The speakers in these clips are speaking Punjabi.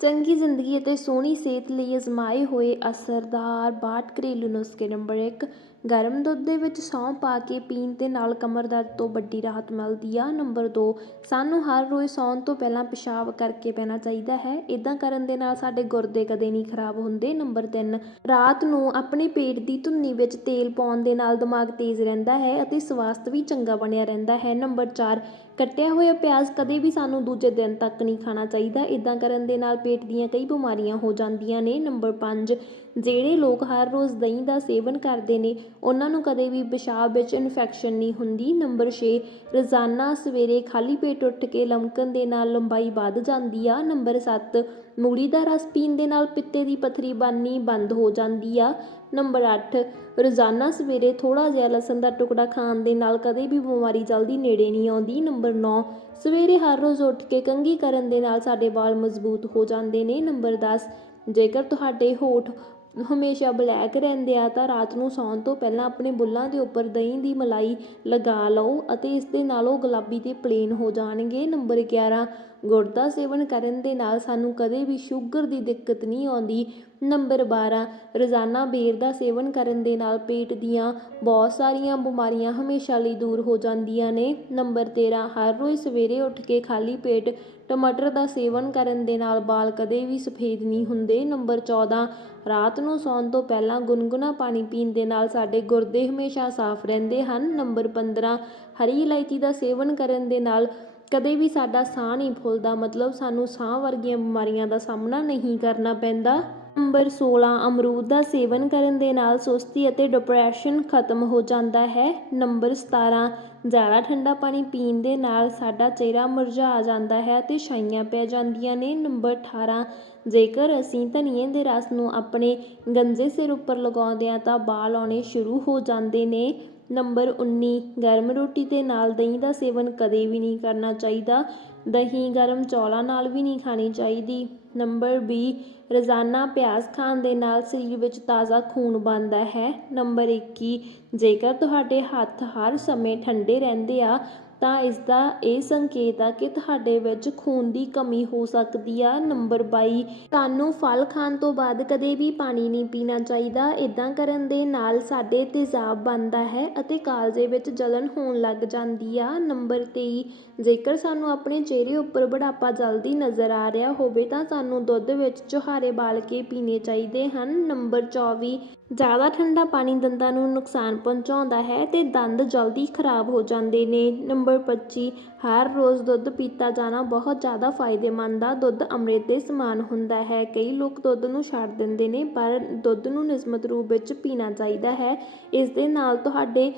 ਚੰਗੀ ਜ਼ਿੰਦਗੀ ਅਤੇ ਸੋਹਣੀ ਸਿਹਤ ਲਈ ਅਜ਼ਮਾਏ ਹੋਏ ਅਸਰਦਾਰ 62 ਘਰੇਲੂ ਨੁਸਖੇ ਨੰਬਰ ਇੱਕ ਗਰਮ ਦੁੱਧ ਦੇ ਵਿੱਚ ਸੌਂਫ ਪਾ ਕੇ ਪੀਣ ਦੇ ਨਾਲ ਕਮਰ ਦਰਦ ਤੋਂ ਵੱਡੀ ਰਾਹਤ ਮਿਲਦੀ ਆ। ਨੰਬਰ ਦੋ, ਸਾਨੂੰ ਹਰ ਰੋਜ਼ ਸੌਣ ਤੋਂ ਪਹਿਲਾਂ ਪਿਸ਼ਾਬ ਕਰਕੇ ਪੈਣਾ ਚਾਹੀਦਾ ਹੈ। ਇੱਦਾਂ ਕਰਨ ਦੇ ਨਾਲ ਸਾਡੇ ਗੁਰਦੇ ਕਦੇ ਨਹੀਂ ਖਰਾਬ ਹੁੰਦੇ। ਨੰਬਰ ਤਿੰਨ, ਰਾਤ ਨੂੰ ਆਪਣੇ ਪੇਟ ਦੀ ਧੁੰਨੀ ਵਿੱਚ ਤੇਲ ਪਾਉਣ ਦੇ ਨਾਲ ਦਿਮਾਗ ਤੇਜ਼ ਰਹਿੰਦਾ ਹੈ ਅਤੇ ਸਵਾਸਥ ਵੀ ਚੰਗਾ ਬਣਿਆ ਰਹਿੰਦਾ ਹੈ। ਨੰਬਰ ਚਾਰ, ਕੱਟਿਆ ਹੋਇਆ ਪਿਆਜ਼ ਕਦੇ ਵੀ ਸਾਨੂੰ ਦੂਜੇ ਦਿਨ ਤੱਕ ਨਹੀਂ ਖਾਣਾ ਚਾਹੀਦਾ। ਇਦਾਂ ਕਰਨ ਦੇ ਨਾਲ ਪੇਟ ਦੀਆਂ ਕਈ ਬਿਮਾਰੀਆਂ ਹੋ ਜਾਂਦੀਆਂ ਨੇ। ਨੰਬਰ 5 ਜਿਹੜੇ ਲੋਕ ਹਰ ਰੋਜ਼ ਦਹੀਂ ਦਾ ਸੇਵਨ ਕਰਦੇ ਨੇ, ਉਹਨਾਂ ਨੂੰ ਕਦੇ ਵੀ ਪਿਸ਼ਾਬ ਵਿੱਚ ਇਨਫੈਕਸ਼ਨ ਨਹੀਂ ਹੁੰਦੀ। ਨੰਬਰ 6 ਰੋਜ਼ਾਨਾ ਸਵੇਰੇ ਖਾਲੀ ਪੇਟ ਉੱਠ ਕੇ ਲਮਕਣ ਦੇ ਨਾਲ ਲੰਬਾਈ ਵੱਧ ਜਾਂਦੀ ਆ। ਨੰਬਰ 7 ਮੂਲੀ ਦਾ ਰਸ ਪੀਣ ਦੇ ਨਾਲ ਪਿੱਤੇ ਦੀ ਪਥਰੀ ਬਣਨੀ ਬੰਦ ਹੋ ਜਾਂਦੀ ਆ। ਨੰਬਰ 8 ਰੋਜ਼ਾਨਾ ਸਵੇਰੇ ਥੋੜਾ ਜਿਹਾ ਲਸਣ ਦਾ ਟੁਕੜਾ ਖਾਣ ਦੇ ਨਾਲ ਕਦੇ ਵੀ ਬਿਮਾਰੀ ਜਲਦੀ ਨੇੜੇ ਨਹੀਂ ਆਉਂਦੀ। ਨੰਬਰ 9 ਸਵੇਰੇ ਹਰ ਰੋਜ਼ ਉੱਠ ਕੇ ਕੰਘੀ ਕਰਨ ਦੇ ਨਾਲ ਸਾਡੇ ਵਾਲ ਮਜ਼ਬੂਤ ਹੋ ਜਾਂਦੇ ਨੇ। ਨੰਬਰ 10 ਜੇਕਰ ਤੁਹਾਡੇ ਹੋਠ ਹਮੇਸ਼ਾ ਬਲੈਕ ਰਹਿੰਦੇ ਆ, ਤਾਂ ਰਾਤ ਨੂੰ ਸੌਣ ਤੋਂ ਪਹਿਲਾਂ ਆਪਣੇ ਬੁੱਲਾਂ ਦੇ ਉੱਪਰ ਦਹੀਂ ਦੀ ਮਲਾਈ ਲਗਾ ਲਓ ਅਤੇ ਇਸ ਦੇ ਨਾਲ ਉਹ ਗੁਲਾਬੀ ਤੇ ਪਲੇਨ ਹੋ ਜਾਣਗੇ। ਨੰਬਰ 11 ਗੁੜ ਦਾ ਸੇਵਨ ਕਰਨ ਦੇ ਨਾਲ ਸਾਨੂੰ ਕਦੇ ਵੀ ਸ਼ੂਗਰ ਦੀ ਦਿੱਕਤ ਨਹੀਂ ਆਉਂਦੀ। ਨੰਬਰ 12 ਰੋਜ਼ਾਨਾ ਬੇਰ ਦਾ ਸੇਵਨ ਕਰਨ ਦੇ ਨਾਲ ਪੇਟ ਦੀਆਂ ਬਹੁਤ ਸਾਰੀਆਂ ਬਿਮਾਰੀਆਂ ਹਮੇਸ਼ਾ ਲਈ ਦੂਰ ਹੋ ਜਾਂਦੀਆਂ ਨੇ। ਨੰਬਰ 13 ਹਰ ਰੋਜ਼ ਸਵੇਰੇ ਉੱਠ ਕੇ ਖਾਲੀ ਪੇਟ ਟਮਾਟਰ ਦਾ ਸੇਵਨ ਕਰਨ ਦੇ ਨਾਲ ਵਾਲ ਕਦੇ ਵੀ ਸਫੇਦ ਨਹੀਂ ਹੁੰਦੇ। ਨੰਬਰ 14 ਰਾਤ ਨੂੰ ਸੌਣ ਤੋਂ ਪਹਿਲਾਂ ਗੁਨਗੁਨਾ ਪਾਣੀ ਪੀਣ ਦੇ ਨਾਲ ਸਾਡੇ ਗੁਰਦੇ ਹਮੇਸ਼ਾ ਸਾਫ਼ ਰਹਿੰਦੇ ਹਨ। ਨੰਬਰ 15 ਹਰੀ ਇਲਾਇਚੀ ਦਾ ਸੇਵਨ ਕਰਨ ਦੇ ਨਾਲ ਕਦੇ ਵੀ ਸਾਡਾ ਸਾਹ ਨਹੀਂ ਫੁੱਲਦਾ, ਮਤਲਬ ਸਾਨੂੰ ਸਾਹ ਵਰਗੀਆਂ ਬਿਮਾਰੀਆਂ ਦਾ ਸਾਹਮਣਾ ਨਹੀਂ ਕਰਨਾ ਪੈਂਦਾ। ਨੰਬਰ 16 ਅਮਰੂਦ ਦਾ ਸੇਵਨ ਕਰਨ ਦੇ ਨਾਲ ਸੁਸਤੀ ਅਤੇ ਡਿਪਰੈਸ਼ਨ ਖਤਮ ਹੋ ਜਾਂਦਾ ਹੈ। ਨੰਬਰ 17 ਜ਼ਿਆਦਾ ਠੰਡਾ ਪਾਣੀ ਪੀਣ ਦੇ ਨਾਲ ਸਾਡਾ ਚਿਹਰਾ ਮੁਰਝਾ ਜਾਂਦਾ ਹੈ ਅਤੇ ਛਾਈਆਂ ਪੈ ਜਾਂਦੀਆਂ ਨੇ। ਨੰਬਰ 18 ਜੇਕਰ ਅਸੀਂ ਧਨੀਏ ਦੇ ਰਸ ਨੂੰ ਆਪਣੇ ਗੰਜੇ ਸਿਰ ਉੱਪਰ ਲਗਾਉਂਦੇ ਆ ਤਾਂ ਵਾਲ ਆਉਣੇ ਸ਼ੁਰੂ ਹੋ ਜਾਂਦੇ ਨੇ। ਨੰਬਰ 19 ਗਰਮ ਰੋਟੀ ਦੇ ਨਾਲ ਦਹੀਂ ਦਾ ਸੇਵਨ ਕਦੇ ਵੀ ਨਹੀਂ ਕਰਨਾ ਚਾਹੀਦਾ। ਦਹੀਂ ਗਰਮ ਚੌਲਾਂ ਨਾਲ ਵੀ ਨਹੀਂ ਖਾਣੀ ਚਾਹੀਦੀ। ਨੰਬਰ 20 ਰੋਜ਼ਾਨਾ ਪਿਆਜ਼ ਖਾਣ ਦੇ ਨਾਲ ਸਰੀਰ ਵਿੱਚ ਤਾਜ਼ਾ ਖੂਨ ਬਣਦਾ ਹੈ। ਨੰਬਰ 21 ਜੇਕਰ ਤੁਹਾਡੇ ਹੱਥ ਹਰ ਸਮੇਂ ਠੰਡੇ ਰਹਿੰਦੇ ਆ, ਤਾਂ ਇਸ ਦਾ ਇਹ ਸੰਕੇਤ ਆ ਕਿ ਤੁਹਾਡੇ ਵਿੱਚ ਖੂਨ ਦੀ ਕਮੀ ਹੋ ਸਕਦੀ ਆ। ਨੰਬਰ 22 ਸਾਨੂੰ ਫਲ ਖਾਣ ਤੋਂ ਬਾਅਦ ਕਦੇ ਵੀ ਪਾਣੀ ਨਹੀਂ ਪੀਣਾ ਚਾਹੀਦਾ। ਇਦਾਂ ਕਰਨ ਦੇ ਨਾਲ ਸਾਡੇ ਤੇਜ਼ਾਬ ਬਣਦਾ ਹੈ ਅਤੇ ਕਾਲਜੇ ਵਿੱਚ ਜਲਨ ਹੋਣ ਲੱਗ ਜਾਂਦੀ ਆ। ਨੰਬਰ 23 ਜੇਕਰ ਸਾਨੂੰ ਆਪਣੇ ਚਿਹਰੇ ਉੱਪਰ ਬੁਢਾਪਾ ਜਲਦੀ ਨਜ਼ਰ ਆ ਰਿਹਾ ਹੋਵੇ, ਤਾਂ ਸਾਨੂੰ ਦੁੱਧ ਵਿੱਚ ਚੁਹਾਰੇ ਬਾਲ ਕੇ ਪੀਣੇ ਚਾਹੀਦੇ ਹਨ। ਨੰਬਰ 24 ਜ਼ਿਆਦਾ ਠੰਡਾ ਪਾਣੀ ਦੰਦਾਂ ਨੂੰ ਨੁਕਸਾਨ ਪਹੁੰਚਾਉਂਦਾ ਹੈ ਤੇ ਦੰਦ ਜਲਦੀ ਖਰਾਬ ਹੋ ਜਾਂਦੇ ਨੇ। ਨੰਬਰ 25 ਹਰ ਰੋਜ਼ ਦੁੱਧ ਪੀਤਾ ਜਾਣਾ ਬਹੁਤ ਜ਼ਿਆਦਾ ਫਾਇਦੇਮੰਦ ਆ ਦੁੱਧ ਅੰਮ੍ਰਿਤ ਦੇ ਸਮਾਨ ਹੁੰਦਾ ਹੈ। ਕਈ ਲੋਕ ਦੁੱਧ ਨੂੰ ਛੱਡ ਦਿੰਦੇ ਨੇ, ਪਰ ਦੁੱਧ ਨੂੰ ਨਿਯਮਤ ਰੂਪ ਵਿੱਚ ਪੀਣਾ ਚਾਹੀਦਾ ਹੈ। ਇਸ ਦੇ ਨਾਲ ਤੁਹਾਡੇ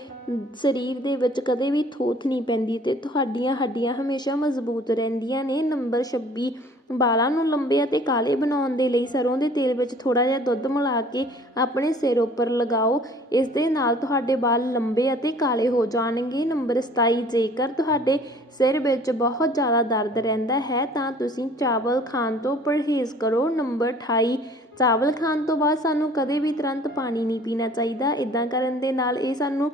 ਸਰੀਰ ਦੇ ਵਿੱਚ ਕਦੇ ਵੀ ਥੋਥ ਨਹੀਂ ਪੈਂਦੀ ਤੇ ਤੁਹਾਡੀਆਂ ਹੱਡੀਆਂ ਹਮੇਸ਼ਾ ਮਜ਼ਬੂਤ ਰਹਿੰਦੀਆਂ ਨੇ। ਨੰਬਰ 26 ਵਾਲਾਂ ਨੂੰ ਲੰਬੇ ਅਤੇ ਕਾਲੇ ਬਣਾਉਣ ਦੇ ਲਈ ਸਰ੍ਹੋਂ ਦੇ ਤੇਲ ਵਿੱਚ ਥੋੜ੍ਹਾ ਜਿਹਾ ਦੁੱਧ ਮਿਲਾ ਕੇ ਆਪਣੇ ਸਿਰ ਉੱਪਰ ਲਗਾਓ। ਇਸ ਦੇ ਨਾਲ ਤੁਹਾਡੇ ਵਾਲ ਲੰਬੇ ਅਤੇ ਕਾਲੇ ਹੋ ਜਾਣਗੇ। ਨੰਬਰ 27 ਜੇਕਰ ਤੁਹਾਡੇ ਸਿਰ ਵਿੱਚ ਬਹੁਤ ਜ਼ਿਆਦਾ ਦਰਦ ਰਹਿੰਦਾ ਹੈ, ਤਾਂ ਤੁਸੀਂ ਚਾਵਲ ਖਾਣ ਤੋਂ ਪਰਹੇਜ਼ ਕਰੋ। ਨੰਬਰ 28 ਚਾਵਲ ਖਾਣ ਤੋਂ ਬਾਅਦ ਸਾਨੂੰ ਕਦੇ ਵੀ ਤੁਰੰਤ ਪਾਣੀ ਨਹੀਂ ਪੀਣਾ ਚਾਹੀਦਾ। ਇਦਾਂ ਕਰਨ ਦੇ ਨਾਲ ਇਹ ਸਾਨੂੰ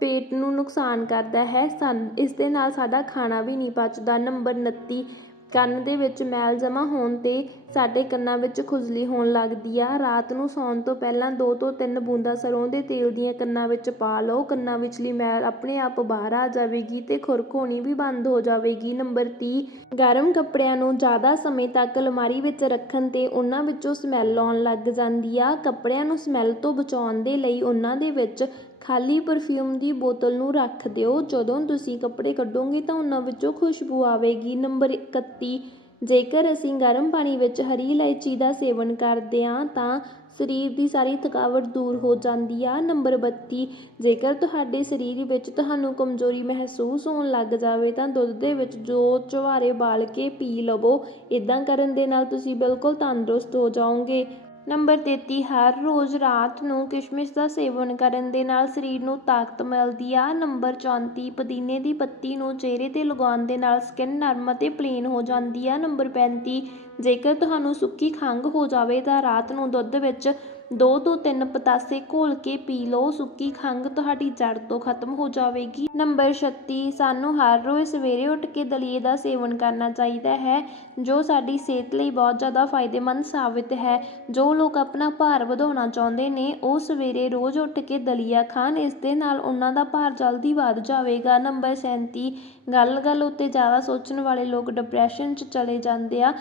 ਪੇਟ ਨੂੰ ਨੁਕਸਾਨ ਕਰਦਾ ਹੈ। ਸਨ ਇਸ ਦੇ ਨਾਲ ਸਾਡਾ ਖਾਣਾ ਵੀ ਨਹੀਂ ਪਚਦਾ। ਨੰਬਰ 29 ਕੰਨ ਦੇ ਵਿੱਚ ਮੈਲ ਜਮ੍ਹਾਂ ਹੋਣ ਤੇ ਸਾਡੇ ਕੰਨਾਂ ਵਿੱਚ ਖੁਜਲੀ ਹੋਣ ਲੱਗਦੀ ਆ। ਰਾਤ ਨੂੰ ਸੌਣ ਤੋਂ ਪਹਿਲਾਂ ਦੋ ਤੋਂ ਤਿੰਨ ਬੂੰਦਾਂ ਸਰੋਂ ਦੇ ਤੇਲ ਦੀਆਂ ਕੰਨਾਂ ਵਿੱਚ ਪਾ ਲਓ। ਕੰਨਾਂ ਵਿਚਲੀ ਮੈਲ ਆਪਣੇ ਆਪ ਬਾਹਰ ਆ ਜਾਵੇਗੀ ਅਤੇ ਖੁਰਕ ਹੋਣੀ ਵੀ ਬੰਦ ਹੋ ਜਾਵੇਗੀ। ਨੰਬਰ ਤੀਹ, ਗਰਮ ਕੱਪੜਿਆਂ ਨੂੰ ਜ਼ਿਆਦਾ ਸਮੇਂ ਤੱਕ ਅਲਮਾਰੀ ਵਿੱਚ ਰੱਖਣ ਤੇ ਉਹਨਾਂ ਵਿੱਚੋਂ ਸਮੈਲ ਆਉਣ ਲੱਗ ਜਾਂਦੀ ਆ। ਕੱਪੜਿਆਂ ਨੂੰ ਸਮੈਲ ਤੋਂ ਬਚਾਉਣ ਦੇ ਲਈ ਉਹਨਾਂ ਦੇ ਵਿੱਚ ਖਾਲੀ ਪਰਫਿਊਮ ਦੀ ਬੋਤਲ ਨੂੰ ਰੱਖ ਦਿਓ। ਜਦੋਂ ਤੁਸੀਂ ਕੱਪੜੇ ਕੱਢੋਗੇ ਤਾਂ ਉਹਨਾਂ ਵਿੱਚੋਂ ਖੁਸ਼ਬੂ ਆਵੇਗੀ। ਨੰਬਰ 31 ਜੇਕਰ ਅਸੀਂ ਗਰਮ ਪਾਣੀ ਵਿੱਚ ਹਰੀ ਇਲਾਇਚੀ ਦਾ ਸੇਵਨ ਕਰਦੇ ਹਾਂ, ਤਾਂ ਸਰੀਰ ਦੀ ਸਾਰੀ ਥਕਾਵਟ ਦੂਰ ਹੋ ਜਾਂਦੀ ਆ। ਨੰਬਰ 32 ਜੇਕਰ ਤੁਹਾਡੇ ਸਰੀਰ ਵਿੱਚ ਤੁਹਾਨੂੰ ਕਮਜ਼ੋਰੀ ਮਹਿਸੂਸ ਹੋਣ ਲੱਗ ਜਾਵੇ, ਤਾਂ ਦੁੱਧ ਦੇ ਵਿੱਚ ਜੋ ਚੁਹਾਰੇ ਬਾਲ ਕੇ ਪੀ ਲਵੋ। ਇੱਦਾਂ ਕਰਨ ਦੇ ਨਾਲ ਤੁਸੀਂ ਬਿਲਕੁਲ ਤੰਦਰੁਸਤ ਹੋ ਜਾਓਗੇ। ਨੰਬਰ 33 ਹਰ ਰੋਜ਼ ਰਾਤ ਨੂੰ ਕਿਸ਼ਮਿਸ਼ ਦਾ ਸੇਵਨ ਕਰਨ ਦੇ ਨਾਲ ਸਰੀਰ ਨੂੰ ਤਾਕਤ ਮਿਲਦੀ ਆ। ਨੰਬਰ 34 ਪੁਦੀਨੇ ਦੀ ਪੱਤੀ ਨੂੰ ਚਿਹਰੇ ਤੇ ਲਗਾਉਣ ਦੇ ਨਾਲ ਸਕਿਨ ਨਰਮ ਅਤੇ ਪਲੇਨ ਹੋ ਜਾਂਦੀ ਆ। ਨੰਬਰ 35 ਜੇਕਰ ਤੁਹਾਨੂੰ ਸੁੱਕੀ ਖੰਘ ਹੋ ਜਾਵੇ ਤਾਂ ਰਾਤ ਨੂੰ ਦੁੱਧ ਵਿੱਚ ਦੋ ਤੋਂ ਤਿੰਨ ਪਤਾਸੇ ਘੋਲ ਕੇ ਪੀ ਲਓ। ਸੁੱਕੀ ਖੰਘ ਤੁਹਾਡੀ ਜੜ ਤੋਂ ਖਤਮ ਹੋ ਜਾਵੇਗੀ। ਨੰਬਰ 36 ਸਾਨੂੰ ਹਰ ਰੋਜ਼ ਸਵੇਰੇ ਉੱਠ ਕੇ ਦਲੀਏ ਦਾ ਸੇਵਨ ਕਰਨਾ ਚਾਹੀਦਾ ਹੈ, ਜੋ ਸਾਡੀ ਸਿਹਤ ਲਈ ਬਹੁਤ ਜ਼ਿਆਦਾ ਫਾਇਦੇਮੰਦ ਸਾਬਿਤ ਹੈ। ਜੋ ਲੋਕ ਆਪਣਾ ਭਾਰ ਵਧਾਉਣਾ ਚਾਹੁੰਦੇ ਨੇ, ਉਹ ਸਵੇਰੇ ਰੋਜ਼ ਉੱਠ ਕੇ ਦਲੀਆ ਖਾਣ, ਇਸ ਦੇ ਨਾਲ ਉਹਨਾਂ ਦਾ ਭਾਰ ਜਲਦੀ ਵੱਧ ਜਾਵੇਗਾ। ਨੰਬਰ 37 ਗੱਲ ਗੱਲ ਉੱਤੇ ਜ਼ਿਆਦਾ ਸੋਚਣ ਵਾਲੇ ਲੋਕ ਡਿਪਰੈਸ਼ਨ 'ਚ ਚਲੇ ਜਾਂਦੇ ਆ।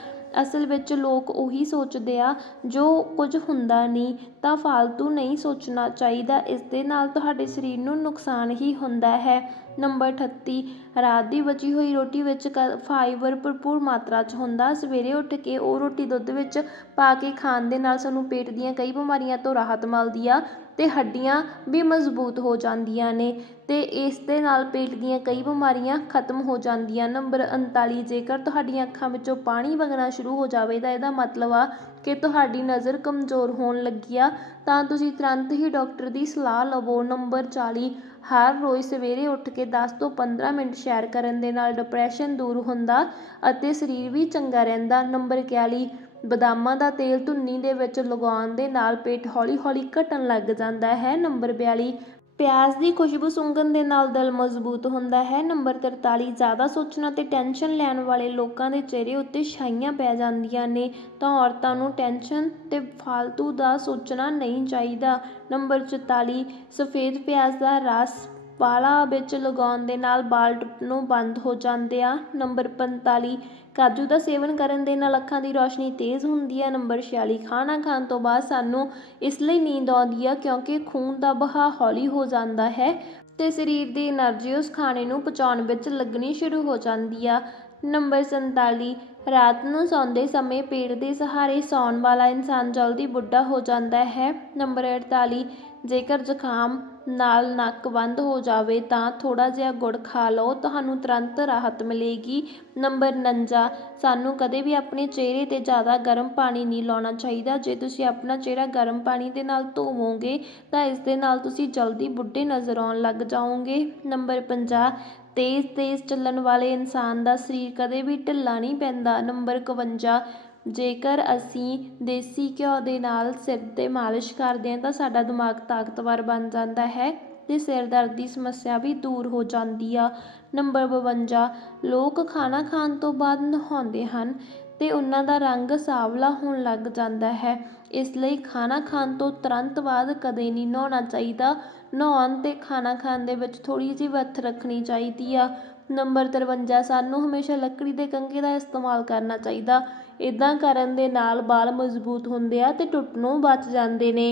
ਅਸਲ ਵਿੱਚ ਲੋਕ ਉਹੀ ਸੋਚਦੇ ਆ, ਜੋ ਕੁਝ ਹੁੰਦਾ ਨਹੀਂ ਤਾਂ ਫਾਲਤੂ ਨਹੀਂ ਸੋਚਣਾ ਚਾਹੀਦਾ। ਇਸ ਦੇ ਨਾਲ ਤੁਹਾਡੇ ਸਰੀਰ ਨੂੰ ਨੁਕਸਾਨ ਹੀ ਹੁੰਦਾ ਹੈ। ਨੰਬਰ 38 ਰਾਤ ਦੀ ਬਚੀ ਹੋਈ ਰੋਟੀ ਵਿੱਚ ਕ ਫਾਈਬਰ ਭਰਪੂਰ ਮਾਤਰਾ 'ਚ ਹੁੰਦਾ। ਸਵੇਰੇ ਉੱਠ ਕੇ ਉਹ ਰੋਟੀ ਦੁੱਧ ਵਿੱਚ ਪਾ ਕੇ ਖਾਣ ਦੇ ਨਾਲ ਸਾਨੂੰ ਪੇਟ ਦੀਆਂ ਕਈ ਬਿਮਾਰੀਆਂ ਤੋਂ ਰਾਹਤ ਮਿਲਦੀ ਆ। ਅਤੇ ਹੱਡੀਆਂ ਵੀ ਮਜ਼ਬੂਤ ਹੋ ਜਾਂਦੀਆਂ ਨੇ ਅਤੇ ਇਸ ਦੇ ਨਾਲ ਪੇਟ ਦੀਆਂ ਕਈ ਬਿਮਾਰੀਆਂ ਖਤਮ ਹੋ ਜਾਂਦੀਆਂ। ਨੰਬਰ ਉਨਤਾਲੀ, ਜੇਕਰ ਤੁਹਾਡੀਆਂ ਅੱਖਾਂ ਵਿੱਚੋਂ ਪਾਣੀ ਵਗਣਾ ਸ਼ੁਰੂ ਹੋ ਜਾਵੇ ਤਾਂ ਇਹਦਾ ਮਤਲਬ ਆ ਕਿ ਤੁਹਾਡੀ ਨਜ਼ਰ ਕਮਜ਼ੋਰ ਹੋਣ ਲੱਗੀ ਆ। ਤਾਂ ਤੁਸੀਂ ਤੁਰੰਤ ਹੀ ਡਾਕਟਰ ਦੀ ਸਲਾਹ ਲਵੋ। ਨੰਬਰ 40 ਹਰ ਰੋਜ਼ ਸਵੇਰੇ ਉੱਠ ਕੇ ਦਸ ਤੋਂ 15 ਮਿੰਟ ਸੈਰ ਕਰਨ ਦੇ ਨਾਲ ਡਿਪਰੈਸ਼ਨ ਦੂਰ ਹੁੰਦਾ ਅਤੇ ਸਰੀਰ ਵੀ ਚੰਗਾ ਰਹਿੰਦਾ। ਨੰਬਰ 41 ਬਦਾਮਾਂ ਦਾ ਤੇਲ ਧੁੰਨੀ ਦੇ ਵਿੱਚ ਲਗਾਉਣ ਦੇ ਨਾਲ ਪੇਟ ਹੌਲੀ ਹੌਲੀ ਘਟਣ ਲੱਗ ਜਾਂਦਾ ਹੈ। ਨੰਬਰ 42 ਪਿਆਜ਼ ਦੀ ਖੁਸ਼ਬੂ ਸੁੰਘਣ ਦੇ ਨਾਲ ਦਿਲ ਮਜ਼ਬੂਤ ਹੁੰਦਾ ਹੈ। ਨੰਬਰ 43 ਜ਼ਿਆਦਾ ਸੋਚਣਾ ਤੇ ਟੈਨਸ਼ਨ ਲੈਣ ਵਾਲੇ ਲੋਕਾਂ ਦੇ ਚਿਹਰੇ ਉੱਤੇ ਛਾਈਆਂ ਪੈ ਜਾਂਦੀਆਂ ਨੇ, ਤਾਂ ਔਰਤਾਂ ਨੂੰ ਟੈਨਸ਼ਨ ਤੇ ਫालतू ਦਾ ਸੋਚਣਾ ਨਹੀਂ ਚਾਹੀਦਾ। ਨੰਬਰ 44 ਸਫੇਦ ਪਿਆਜ਼ ਦਾ ਰਸ ਵਾਲਾਂ ਵਿੱਚ ਲਗਾਉਣ ਦੇ ਨਾਲ ਵਾਲ ਟੁੱਟਣੋਂ ਬੰਦ ਹੋ ਜਾਂਦੇ ਆ। ਨੰਬਰ ਪੰਤਾਲੀ, ਕਾਜੂ ਦਾ ਸੇਵਨ ਕਰਨ ਦੇ ਨਾਲ ਅੱਖਾਂ ਦੀ ਰੋਸ਼ਨੀ ਤੇਜ਼ ਹੁੰਦੀ ਹੈ ਨੰਬਰ ਛਿਆਲੀ, ਖਾਣਾ ਖਾਣ ਤੋਂ ਬਾਅਦ ਸਾਨੂੰ ਇਸ ਲਈ ਨੀਂਦ ਆਉਂਦੀ ਆ ਕਿਉਂਕਿ ਖੂਨ ਦਾ ਬਹਾਅ ਹੌਲੀ ਹੋ ਜਾਂਦਾ ਹੈ ਤੇ ਸਰੀਰ ਦੀ એનર્ਜੀ ਉਸ ਖਾਣੇ ਨੂੰ ਪਚਾਉਣ ਵਿੱਚ ਲੱਗਣੀ ਸ਼ੁਰੂ ਹੋ ਜਾਂਦੀ ਆ। ਨੰਬਰ 47 ਰਾਤ ਨੂੰ ਸੌਂਦੇ ਸਮੇਂ ਪੇੜ ਦੇ ਸਹਾਰੇ ਸੌਣ ਵਾਲਾ ਇਨਸਾਨ ਜਲਦੀ ਬੁੱਢਾ ਹੋ ਜਾਂਦਾ ਹੈ। ਨੰਬਰ 48 ਜੇਕਰ ਜ਼ੁਕਾਮ ਨਾਲ ਨੱਕ ਬੰਦ ਹੋ ਜਾਵੇ ਤਾਂ ਥੋੜ੍ਹਾ ਜਿਹਾ ਗੁੜ ਖਾ ਲਓ। ਤੁਹਾਨੂੰ ਤੁਰੰਤ ਰਾਹਤ ਮਿਲੇਗੀ। ਨੰਬਰ 49 ਸਾਨੂੰ ਕਦੇ ਵੀ ਆਪਣੇ ਚਿਹਰੇ 'ਤੇ ਜ਼ਿਆਦਾ ਗਰਮ ਪਾਣੀ ਨਹੀਂ ਲਾਉਣਾ ਚਾਹੀਦਾ। ਜੇ ਤੁਸੀਂ ਆਪਣਾ ਚਿਹਰਾ ਗਰਮ ਪਾਣੀ ਦੇ ਨਾਲ ਧੋਵੋਗੇ, ਤਾਂ ਇਸ ਦੇ ਨਾਲ ਤੁਸੀਂ ਜਲਦੀ ਬੁੱਢੇ ਨਜ਼ਰ ਆਉਣ ਲੱਗ ਜਾਓਗੇ। ਨੰਬਰ 50 ਤੇਜ਼ ਤੇਜ਼ ਚੱਲਣ ਵਾਲੇ ਇਨਸਾਨ ਦਾ ਸਰੀਰ ਕਦੇ ਵੀ ਢਿੱਲਾ ਨਹੀਂ ਪੈਂਦਾ। ਨੰਬਰ 51 ਜੇਕਰ ਅਸੀਂ ਦੇਸੀ ਘਿਓ ਦੇ ਨਾਲ ਸਿਰ 'ਤੇ ਮਾਲਿਸ਼ ਕਰਦੇ ਹਾਂ ਤਾਂ ਸਾਡਾ ਦਿਮਾਗ ਤਾਕਤਵਰ ਬਣ ਜਾਂਦਾ ਹੈ ਅਤੇ ਸਿਰ ਦਰਦ ਦੀ ਸਮੱਸਿਆ ਵੀ ਦੂਰ ਹੋ ਜਾਂਦੀ ਆ। ਨੰਬਰ 52 ਲੋਕ ਖਾਣਾ ਖਾਣ ਤੋਂ ਬਾਅਦ ਨਹਾਉਂਦੇ ਹਨ ਅਤੇ ਉਹਨਾਂ ਦਾ ਰੰਗ ਸਾਵਲਾ ਹੋਣ ਲੱਗ ਜਾਂਦਾ ਹੈ। ਇਸ ਲਈ ਖਾਣਾ ਖਾਣ ਤੋਂ ਤੁਰੰਤ ਬਾਅਦ ਕਦੇ ਨਹੀਂ ਨਹਾਉਣਾ ਚਾਹੀਦਾ। ਨਹਾਉਣ ਅਤੇ ਖਾਣਾ ਖਾਣ ਦੇ ਵਿੱਚ ਥੋੜ੍ਹੀ ਜਿਹੀ ਵੱਥ ਰੱਖਣੀ ਚਾਹੀਦੀ ਆ। ਨੰਬਰ 53 ਸਾਨੂੰ ਹਮੇਸ਼ਾ ਲੱਕੜੀ ਦੇ ਕੰਘੇ ਦਾ ਇਸਤੇਮਾਲ ਕਰਨਾ ਚਾਹੀਦਾ। ਇੱਦਾਂ ਕਰਨ ਦੇ ਨਾਲ ਵਾਲ ਮਜ਼ਬੂਤ ਹੁੰਦੇ ਆ ਅਤੇ ਟੁੱਟਣੋਂ ਬਚ ਜਾਂਦੇ ਨੇ।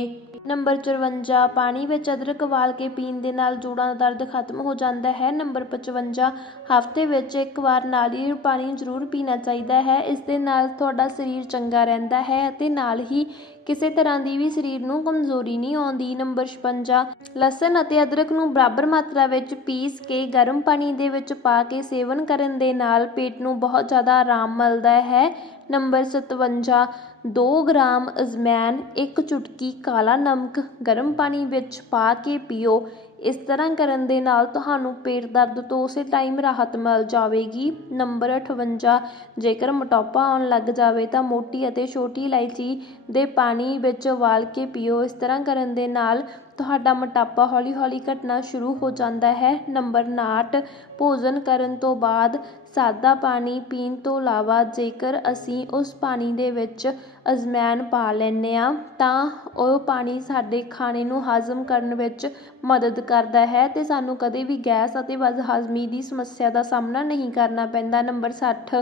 ਨੰਬਰ 54 ਪਾਣੀ ਵਿੱਚ ਅਦਰਕ ਉਬਾਲ ਕੇ ਪੀਣ ਦੇ ਨਾਲ ਜੋੜਾਂ ਦਾ ਦਰਦ ਖਤਮ ਹੋ ਜਾਂਦਾ ਹੈ। ਨੰਬਰ 55 ਹਫ਼ਤੇ ਵਿੱਚ ਇੱਕ ਵਾਰ ਨਾਰੀਅਲ ਪਾਣੀ ਜ਼ਰੂਰ ਪੀਣਾ ਚਾਹੀਦਾ ਹੈ। ਇਸ ਦੇ ਨਾਲ ਤੁਹਾਡਾ ਸਰੀਰ ਚੰਗਾ ਰਹਿੰਦਾ ਹੈ ਅਤੇ ਨਾਲ ਹੀ ਕਿਸੇ ਤਰ੍ਹਾਂ ਦੀ ਵੀ ਸਰੀਰ ਨੂੰ ਕਮਜ਼ੋਰੀ ਨਹੀਂ ਆਉਂਦੀ। ਨੰਬਰ 56 ਲਸਣ ਅਤੇ ਅਦਰਕ ਨੂੰ ਬਰਾਬਰ ਮਾਤਰਾ ਵਿੱਚ ਪੀਸ ਕੇ ਗਰਮ ਪਾਣੀ ਦੇ ਵਿੱਚ ਪਾ ਕੇ ਸੇਵਨ ਕਰਨ ਦੇ ਨਾਲ ਪੇਟ ਨੂੰ ਬਹੁਤ ਜ਼ਿਆਦਾ ਆਰਾਮ ਮਿਲਦਾ ਹੈ। ਨੰਬਰ 57 2 ਗ੍ਰਾਮ ਅਜਮੈਨ, ਇੱਕ ਚੁਟਕੀ ਕਾਲਾ ਨਮਕ ਗਰਮ ਪਾਣੀ ਵਿੱਚ ਪਾ ਕੇ ਪੀਓ। ਇਸ ਤਰ੍ਹਾਂ ਕਰਨ ਦੇ ਨਾਲ ਤੁਹਾਨੂੰ ਪੇਟ ਦਰਦ ਤੋਂ ਉਸੇ ਟਾਈਮ ਰਾਹਤ ਮਿਲ ਜਾਵੇਗੀ। ਨੰਬਰ 58 ਜੇਕਰ ਮੋਟਾਪਾ ਆਉਣ ਲੱਗ ਜਾਵੇ ਤਾਂ ਮੋਟੀ ਅਤੇ ਛੋਟੀ ਇਲਾਇਚੀ ਦੇ ਪਾਣੀ ਵਿੱਚ ਉਬਾਲ ਕੇ ਪੀਓ। ਇਸ ਤਰ੍ਹਾਂ ਕਰਨ ਦੇ ਨਾਲ ਤੁਹਾਡਾ ਮੋਟਾਪਾ ਹੌਲੀ ਹੌਲੀ ਘਟਣਾ ਸ਼ੁਰੂ ਹੋ ਜਾਂਦਾ ਹੈ। ਨੰਬਰ 59 ਭੋਜਨ ਕਰਨ ਤੋਂ ਬਾਅਦ ਸਾਦਾ ਪਾਣੀ ਪੀਣ ਤੋਂ ਇਲਾਵਾ ਜੇਕਰ ਅਸੀਂ ਉਸ ਪਾਣੀ ਦੇ ਵਿੱਚ ਅਜਮੈਨ ਪਾ ਲੈਂਦੇ ਹਾਂ, ਤਾਂ ਉਹ ਪਾਣੀ ਸਾਡੇ ਖਾਣੇ ਨੂੰ ਹਜ਼ਮ ਕਰਨ ਵਿੱਚ ਮਦਦ ਕਰਦਾ ਹੈ ਅਤੇ ਸਾਨੂੰ ਕਦੇ ਵੀ ਗੈਸ ਅਤੇ ਬਦਹਜ਼ਮੀ ਦੀ ਸਮੱਸਿਆ ਦਾ ਸਾਹਮਣਾ ਨਹੀਂ ਕਰਨਾ ਪੈਂਦਾ। ਨੰਬਰ ਸੱਠ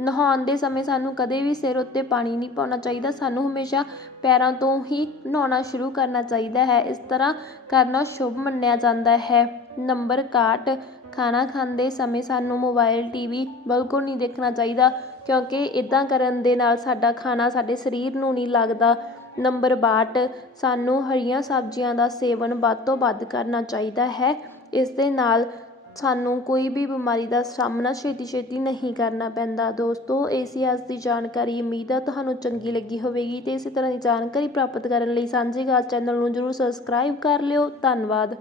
ਨਹਾਉਣ ਦੇ ਸਮੇਂ ਸਾਨੂੰ ਕਦੇ ਵੀ ਸਿਰ ਉੱਤੇ ਪਾਣੀ ਨਹੀਂ ਪਾਉਣਾ ਚਾਹੀਦਾ। ਸਾਨੂੰ ਹਮੇਸ਼ਾ ਪੈਰਾਂ ਤੋਂ ਹੀ ਨਹਾਉਣਾ ਸ਼ੁਰੂ ਕਰਨਾ ਚਾਹੀਦਾ ਹੈ। ਇਸ ਤਰ੍ਹਾਂ ਕਰਨਾ ਸ਼ੁਭ ਮੰਨਿਆ ਜਾਂਦਾ ਹੈ। ਨੰਬਰ 61 ਖਾਣਾ ਖਾਂਦੇ ਸਮੇਂ ਸਾਨੂੰ ਮੋਬਾਈਲ, ਟੀਵੀ ਬਿਲਕੁਲ ਨਹੀਂ ਦੇਖਣਾ ਚਾਹੀਦਾ ਕਿਉਂਕਿ ਇੱਦਾਂ ਕਰਨ ਦੇ ਨਾਲ ਸਾਡਾ ਖਾਣਾ ਸਾਡੇ ਸਰੀਰ ਨੂੰ ਨਹੀਂ ਲੱਗਦਾ। ਨੰਬਰ 62 ਸਾਨੂੰ ਹਰੀਆਂ ਸਬਜ਼ੀਆਂ ਦਾ ਸੇਵਨ ਵੱਧ ਤੋਂ ਵੱਧ ਕਰਨਾ ਚਾਹੀਦਾ ਹੈ। ਇਸ ਦੇ ਨਾਲ ਸਾਨੂੰ ਕੋਈ ਵੀ ਬਿਮਾਰੀ ਦਾ ਸਾਹਮਣਾ ਛੇਤੀ ਛੇਤੀ ਨਹੀਂ ਕਰਨਾ ਪੈਂਦਾ। ਦੋਸਤੋ ਇਹ ਸੀ ਅੱਜ ਦੀ ਜਾਣਕਾਰੀ, ਉਮੀਦ ਹੈ ਤੁਹਾਨੂੰ ਚੰਗੀ ਲੱਗੀ ਹੋਵੇਗੀ ਅਤੇ ਇਸੇ ਤਰ੍ਹਾਂ ਦੀ ਜਾਣਕਾਰੀ ਪ੍ਰਾਪਤ ਕਰਨ ਲਈ ਸਾਂਝੀ ਗਾਲ ਚੈਨਲ ਨੂੰ ਜ਼ਰੂਰ ਸਬਸਕ੍ਰਾਈਬ ਕਰ ਲਿਓ। ਧੰਨਵਾਦ।